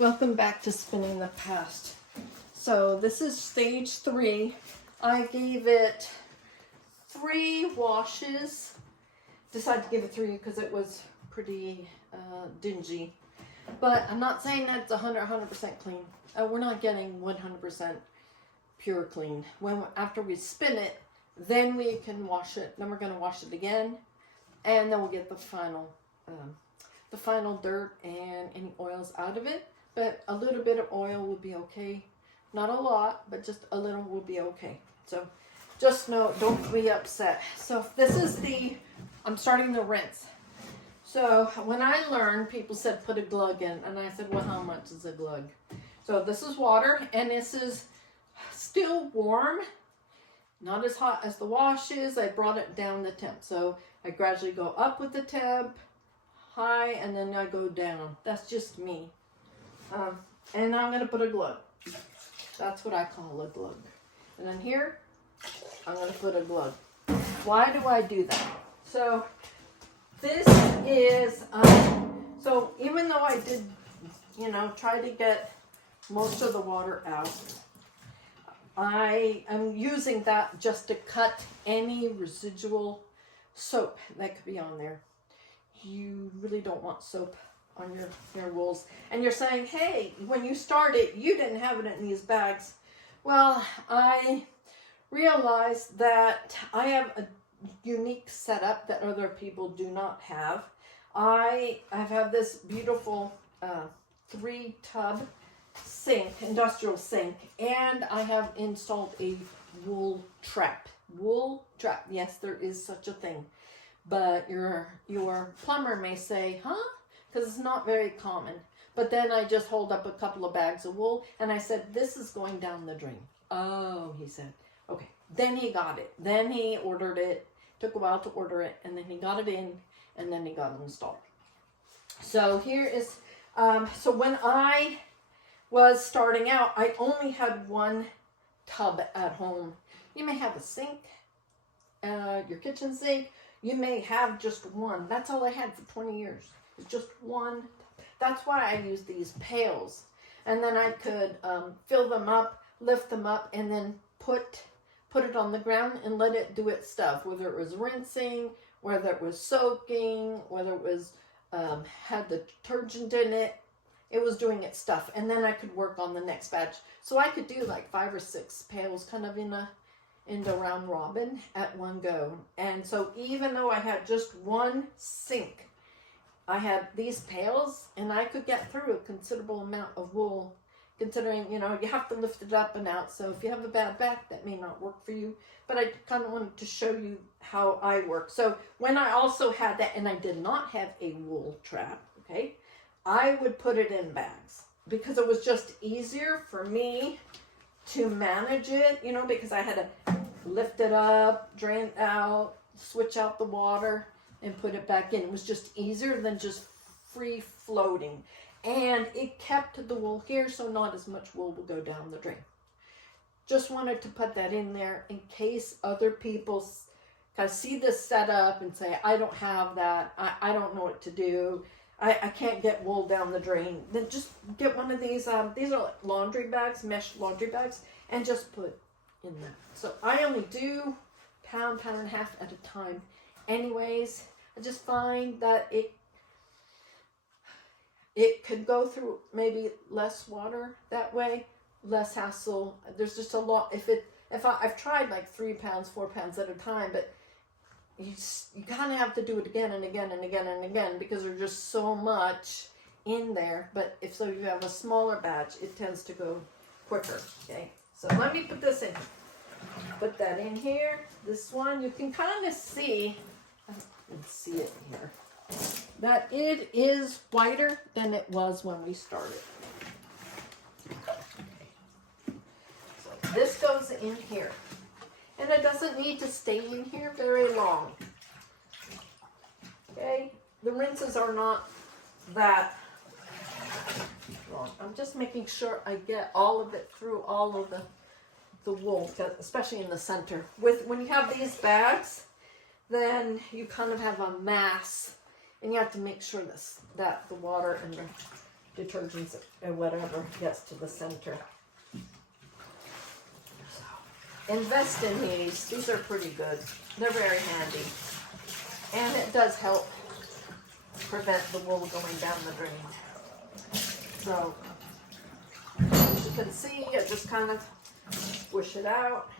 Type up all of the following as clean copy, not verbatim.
Welcome back to Spinning the Past. So this is stage 3. I gave it 3 washes. Decided to give it 3 because it was pretty dingy. But I'm not saying that's 100% clean. We're not getting 100% pure clean. After we spin it, then we can wash it. Then we're going to wash it again, and then we'll get the final dirt and any oils out of it. But a little bit of oil will be okay. Not a lot, but just a little will be okay. So just know, don't be upset. So this is I'm starting the rinse. So when I learned, people said put a glug in, and I said, well, how much is a glug? So this is water, and this is still warm, not as hot as the wash is. I brought it down the temp. So I gradually go up with the temp, high, and then I go down. That's just me. And I'm going to put a glug. That's what I call a glug. And then here, I'm going to put a glug. Why do I do that? So this is, so even though I did, try to get most of the water out, I am using that just to cut any residual soap that could be on there. You really don't want soap on your wools. And you're saying, hey, when you started, you didn't have it in these bags. Well, I realized that I have a unique setup that other people do not have. I've had this beautiful 3-tub sink, industrial sink, and I have installed a wool trap. Wool trap, yes, there is such a thing. But your plumber may say, huh? Because it's not very common. But then I just hold up a couple of bags of wool, and I said, this is going down the drain. Oh, he said, okay. Then he got it. Then he ordered it. Took a while to order it, and then he got it in, and then he got it installed. So here is, so when I was starting out, I only had 1 tub at home. You may have a sink, your kitchen sink. You may have just 1. That's all I had for 20 years. It's just 1. That's why I use these pails. And then I could fill them up, lift them up, and then put it on the ground and let it do its stuff. Whether it was rinsing, whether it was soaking, whether it was had the detergent in it. It was doing its stuff. And then I could work on the next batch. So I could do like 5 or 6 pails kind of in the round robin at one go. And so even though I had just 1 sink, I had these pails, and I could get through a considerable amount of wool, considering, you have to lift it up and out. So if you have a bad back, that may not work for you. But I kind of wanted to show you how I work. So when I also had that, and I did not have a wool trap, okay, I would put it in bags because it was just easier for me to manage it, because I had to lift it up, drain it out, switch out the water, and put it back in. It was just easier than just free floating. And it kept the wool here, so not as much wool will go down the drain. Just wanted to put that in there in case other people kind of see this setup and say, I don't have that. I don't know what to do. I can't get wool down the drain. Then just get one of these. These are like laundry bags, mesh laundry bags, and just put in that. So I only do pound and a half at a time. Anyways, I just find that it could go through maybe less water that way, less hassle. There's just a lot. I've tried like 3 pounds, 4 pounds at a time, but you kind of have to do it again and again and again and again because there's just so much in there. But if you have a smaller batch, it tends to go quicker. Okay, so let me put this in. Put that in here. This one, you can kind of see. Let's see it here. That it is whiter than it was when we started. Okay. So this goes in here. And it doesn't need to stay in here very long. Okay? The rinses are not that long. I'm just making sure I get all of it through all of the wool, especially in the center. When you have these bags, then you kind of have a mass, and you have to make sure that the water and the detergents or whatever gets to the center. So, invest in these. These are pretty good. They're very handy. And it does help prevent the wool going down the drain. So, as you can see, I just kind of squish it out.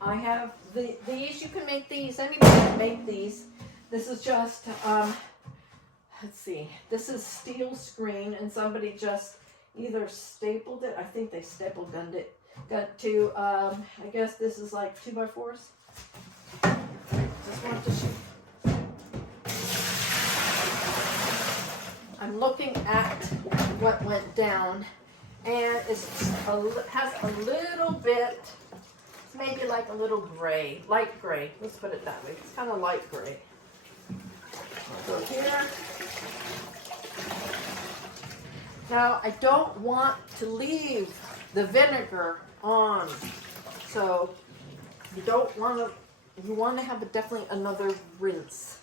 I have these. You can make these. Anybody can make these. This is just, let's see. This is steel screen, and somebody just either stapled it. I think they staple gunned it. Got to, I guess this is like 2x4s. Just want to shoot. I'm looking at what went down, and it has a little bit, it's maybe like a little gray, light gray. Let's put it that way. It's kind of light gray. I'll go here. Now, I don't want to leave the vinegar on, so you don't want to, you want to have definitely another rinse.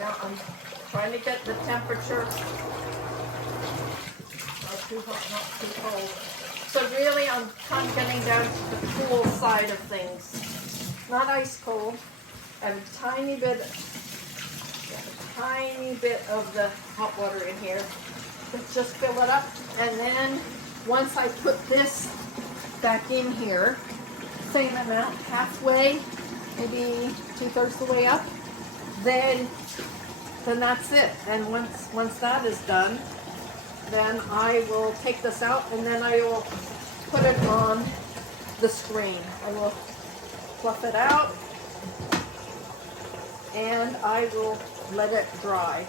Now I'm trying to get the temperature not too hot, not too cold. So really I'm kind of getting down to the cool side of things. Not ice cold. I have a tiny bit of the hot water in here. Let's just fill it up. And then once I put this back in here, same amount, halfway, maybe 2/3 the way up, then that's it. And once that is done, then I will take this out and then I will put it on the screen. I will fluff it out and I will let it dry.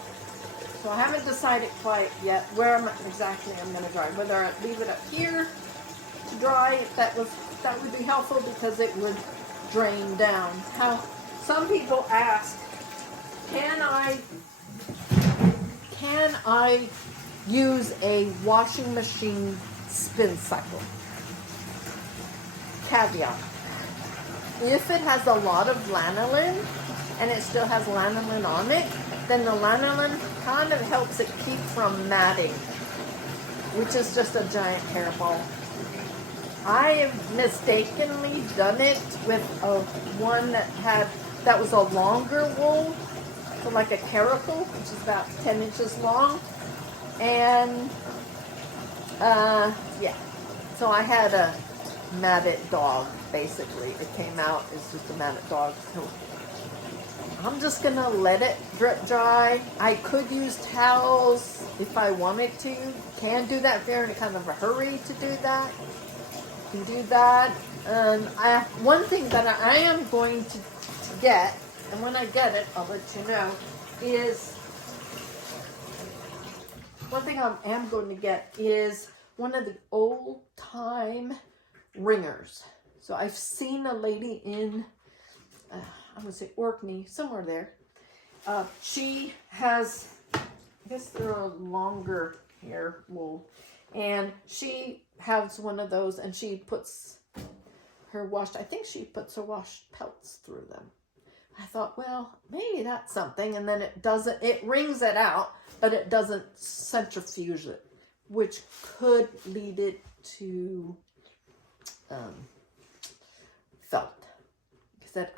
So I haven't decided quite yet where exactly I'm going to dry. Whether I leave it up here to dry, that would be helpful because it would drain down. How some people ask, can I use a washing machine spin cycle? Caveat. If it has a lot of lanolin and it still has lanolin on it, then the lanolin kind of helps it keep from matting, which is just a giant hairball. I have mistakenly done it with one that was a longer wool, so like a caracal, which is about 10 inches long. And yeah, so I had a matted dog, basically. It came out as just a matted dog. So I'm just gonna let it drip dry. I could use towels if I wanted to. Can do that if you're in kind of a hurry to do that. You can do that. One thing that I am going to get, and when I get it, I'll let you know, is one thing I am going to get is one of the old-time ringers. So I've seen a lady in, I'm going to say Orkney, somewhere there. She has, I guess they're a longer hair wool. And she has one of those and she puts her washed, I think she puts her washed pelts through them. I thought, well, maybe that's something. And then it wrings it out, but it doesn't centrifuge it, which could lead it to felt. Like I said,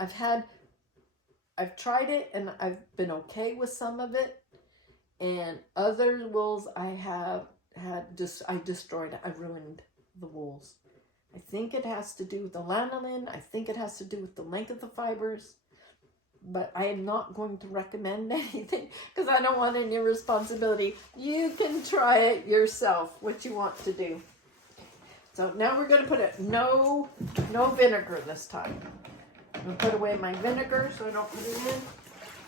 I've tried it and I've been okay with some of it. And other wools I destroyed it. I ruined the wools. I think it has to do with the lanolin. I think it has to do with the length of the fibers. But I am not going to recommend anything because I don't want any responsibility. You can try it yourself, what you want to do. So now we're going to put it, no vinegar this time. I'm going to put away my vinegar so I don't put it in.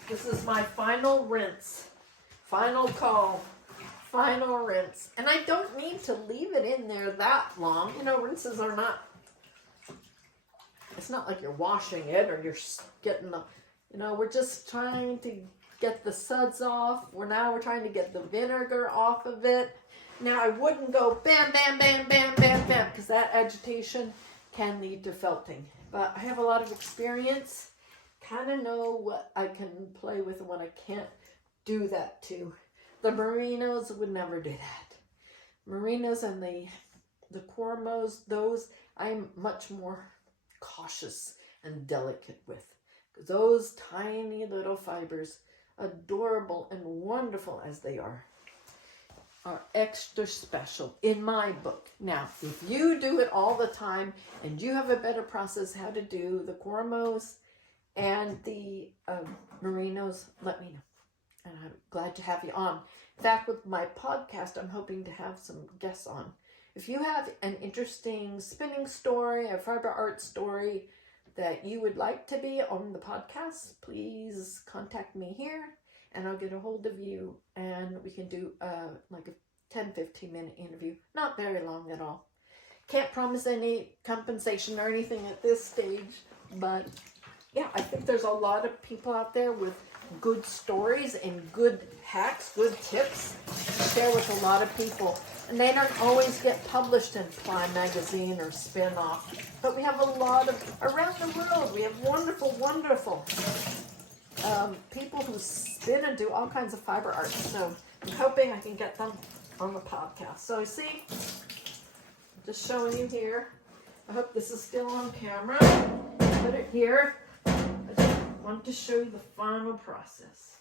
This is my final rinse. Final call. Final rinse. And I don't need to leave it in there that long. You know, rinses are not, it's not like you're washing it or you're getting the, you know, we're just trying to get the suds off. Now we're trying to get the vinegar off of it. Now I wouldn't go bam, bam, bam, bam, bam, bam, because that agitation can lead to felting. But I have a lot of experience, kind of know what I can play with and what I can't do that to. The merinos would never do that. Merinos and the cormos, those I'm much more cautious and delicate with. Because those tiny little fibers, adorable and wonderful as they are extra special in my book. Now, if you do it all the time and you have a better process how to do the cormos and the merinos, let me know. And I'm glad to have you on. In fact, with my podcast, I'm hoping to have some guests on. If you have an interesting spinning story, a fiber art story that you would like to be on the podcast, please contact me here and I'll get a hold of you and we can do like a 10-15 minute interview. Not very long at all. Can't promise any compensation or anything at this stage, but yeah, I think there's a lot of people out there with good stories and good hacks, good tips to share with a lot of people. And they don't always get published in Ply Magazine or Spin-Off. But we have a lot of, around the world, we have wonderful, wonderful people who spin and do all kinds of fiber art. So I'm hoping I can get them on the podcast. So see, just showing you here. I hope this is still on camera. Put it here. I just want to show you the final process.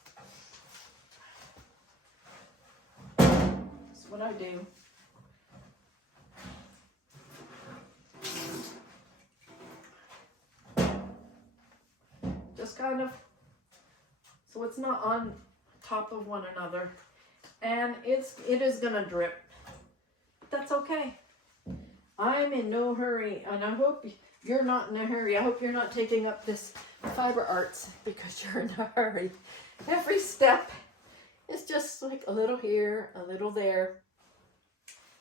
That's what I do. Just kind of, so it's not on top of one another. And it is gonna drip. But that's okay. I'm in no hurry, and I hope you're not in a hurry. I hope you're not taking up this fiber arts because you're in a hurry. Every step is just like a little here, a little there.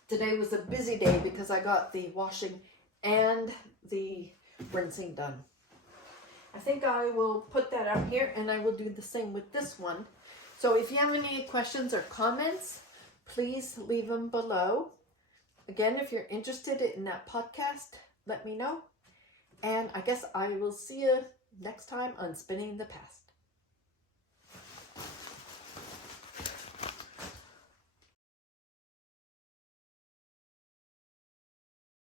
Today was a busy day because I got the washing and the rinsing done. I think I will put that out here and I will do the same with this one. So if you have any questions or comments, please leave them below. Again, if you're interested in that podcast, let me know. And I guess I will see you next time on Spinning the Past.